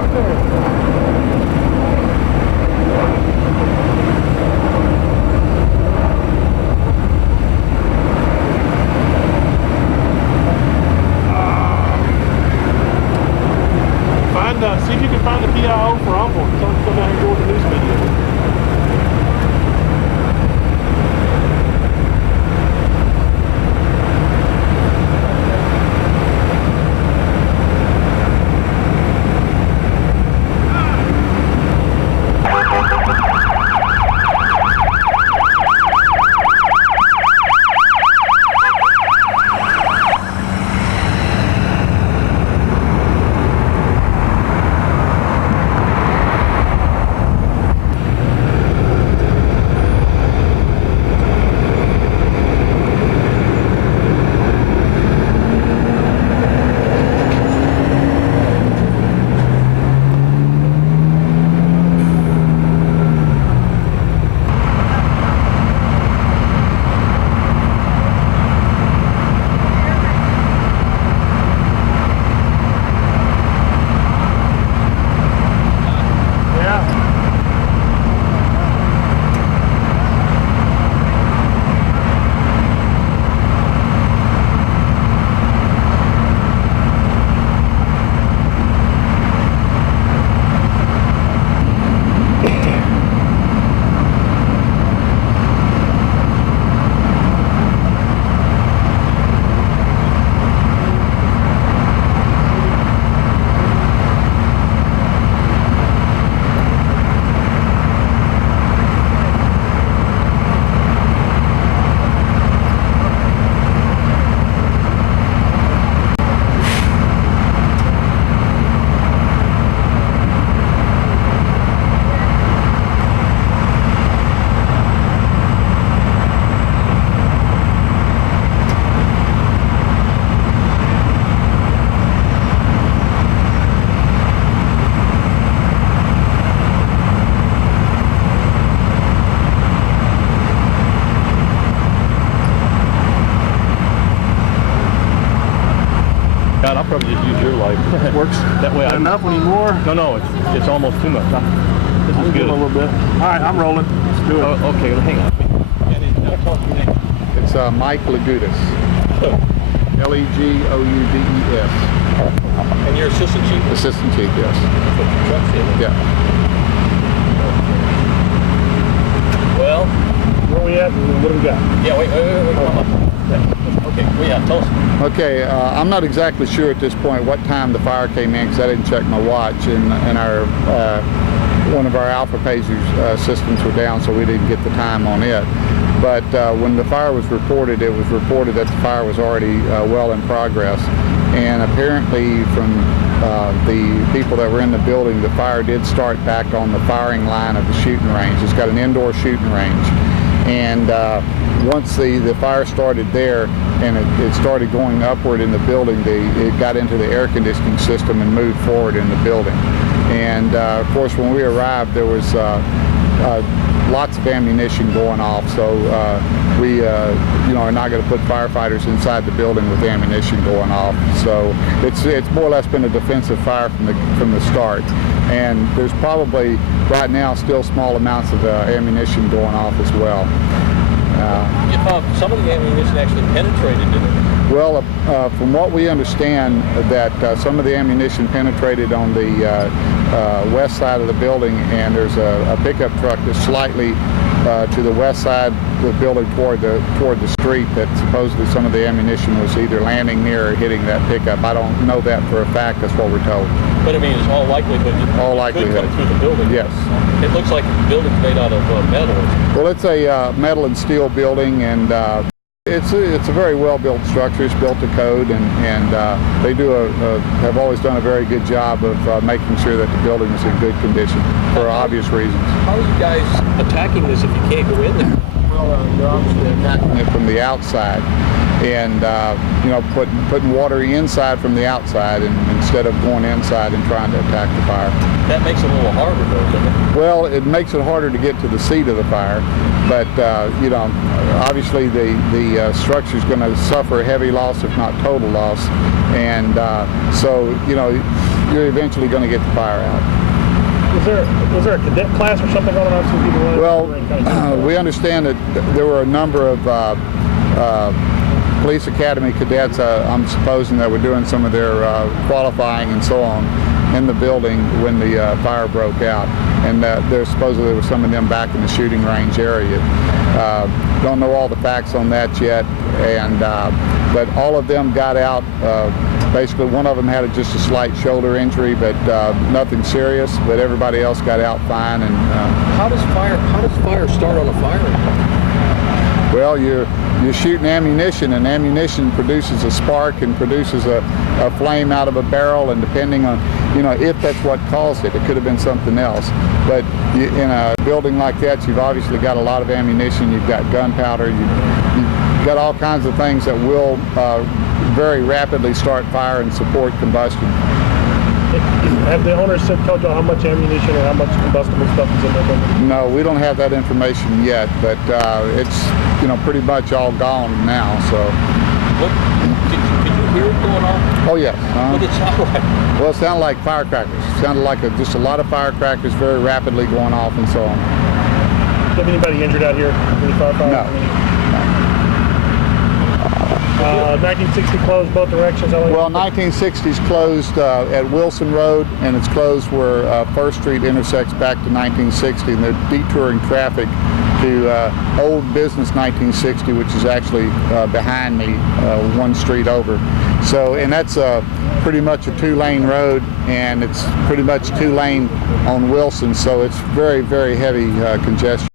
out there. See if you can find the PIO for Humble. Tell them to come down here and go with the news video. God, I'll probably just use your light. It works that way. Not enough anymore? No, it's almost too much. This is good. A little bit. All right, I'm rolling. Let's do it. Okay, well, hang on. It's Mike Legudis. Legoudes. And you're assistant chief? Assistant chief, yes. That's what your truck said. Yeah. Well, Where we at and what do we got? yeah, wait, come on. Okay, well, yeah, tell us. Okay, I'm not exactly sure at this point what time the fire came in because I didn't check my watch, and our one of our Alpha Pagers systems were down, so we didn't get the time on it. But when the fire was reported, it was reported that the fire was already well in progress, and apparently from the people that were in the building, the fire did start back on the firing line of the shooting range. It's got an indoor shooting range, and once the fire started there and it started going upward in the building, it got into the air conditioning system and moved forward in the building. And of course, when we arrived, there was lots of ammunition going off, so we are not going to put firefighters inside the building with ammunition going off. So it's more or less been a defensive fire from the start. And there's probably right now still small amounts of ammunition going off as well. You found some of the ammunition actually penetrated, didn't it? Well, from what we understand, that some of the ammunition penetrated on the west side of the building, and there's a pickup truck that's slightly to the west side of the building toward the street, that supposedly some of the ammunition was either landing near or hitting that pickup. I don't know that for a fact. That's what we're told. But I mean, it's all likelihood. All it likelihood. could come through the building. Yes. It looks like the building's made out of metal. Well, it's a metal and steel building, and it's a very well-built structure. It's built to code, and they have always done a very good job of making sure that the building is in good condition for obvious reasons. How are you guys attacking this if you can't go in there? Well, they're obviously attacking it from the outside, and putting water inside from the outside, and instead of going inside and trying to attack the fire. That makes it a little harder, though, doesn't it? Well, it makes it harder to get to the seat of the fire, but obviously the structure is going to suffer a heavy loss, if not total loss, and so you're eventually going to get the fire out. Was there a cadet class or something going on? So people Well, we understand that there were a number of police academy cadets, I'm supposing, that were doing some of their qualifying and so on in the building when the fire broke out, and there supposedly there were some of them back in the shooting range area. Don't know all the facts on that yet, and but all of them got out. Basically, one of them had just a slight shoulder injury, but nothing serious. But everybody else got out fine. And how does fire start on a fire? well, you're shooting ammunition, and ammunition produces a spark and produces a flame out of a barrel, and depending on, you know, if that's what caused it, it could have been something else. But in a building like that, you've obviously got a lot of ammunition, you've got gunpowder, you've got all kinds of things that will very rapidly start fire and support combustion. Have the owners told you how much ammunition or how much combustible stuff is in there? No, we don't have that information yet, but it's, you know, pretty much all gone now. So. What, did you hear it going on? Oh yes. What did it sound like? Well, it sounded like firecrackers. It sounded like just a lot of firecrackers very rapidly going off and so on. Do you have anybody injured out here? Any firefighters? No. 1960 closed both directions. Well, 1960's closed at Wilson Road, and it's closed where 1st Street intersects back to 1960, and they're detouring traffic to Old Business 1960, which is actually behind me, one street over. So, and that's pretty much a 2-lane road, and it's pretty much 2-lane on Wilson, so it's very, very heavy congestion.